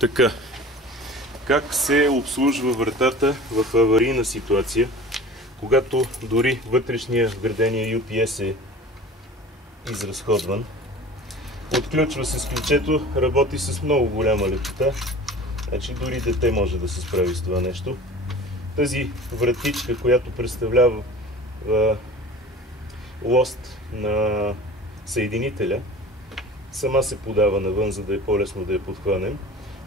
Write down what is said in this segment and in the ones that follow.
Така, как се обслужва вратата в аварийна ситуация, когато дори вътрешния вградения UPS е изразходван? Отключва се с ключето, работи с много голяма лекота, значи дори дете може да се справи с това нещо. Тази вратичка, която представлява лост на съединителя, сама се подава навън, за да е по-лесно да я подхванем.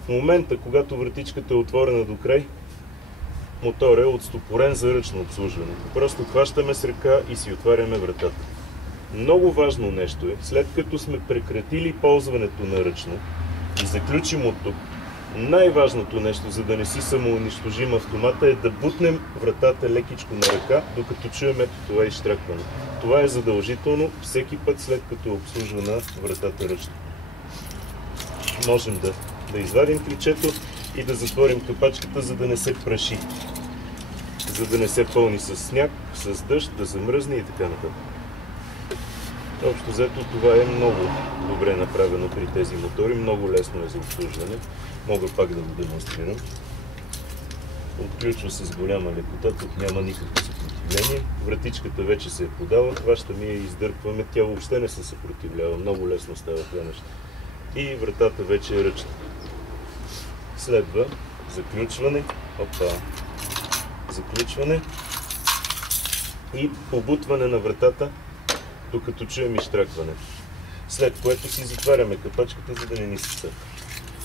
В момента, когато вратичката е отворена до край, мотор е отстопорен за ръчно обслужване. Просто хващаме с ръка и си отваряме вратата. Много важно нещо е, след като сме прекратили ползването на ръчно и заключим от тук, най-важното нещо, за да не си самоунищожим автомата, е да бутнем вратата лекичко на ръка, докато чуем ето това изштракване. Това е задължително всеки път, след като е обслужвана вратата ръчно. Можем да извадим ключето и да затворим капачката, за да не се праши, за да не се пълни с сняг, с дъжд, да замръзне и така нататък. Общо взето това е много добре направено при тези мотори, много лесно е за обслужване. Мога пак да го демонстрирам. Отключва се с голяма лекота, тук няма никакво съпротивление. Вратичката вече се е подала, хващаме и издърпваме, тя въобще не се съпротивлява, много лесно става това нещо. И вратата вече е ръчна. Следва заключване, заключване и побутване на вратата, докато чуем изштракване. След което си затваряме капачката, за да не ни се съка.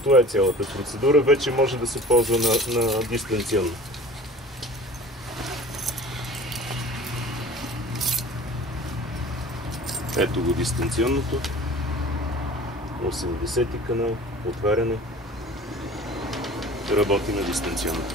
Това е цялата процедура. Вече може да се ползва на дистанционно. Ето го дистанционното. 80-ти канал, отваряне. Работи на дистанционното.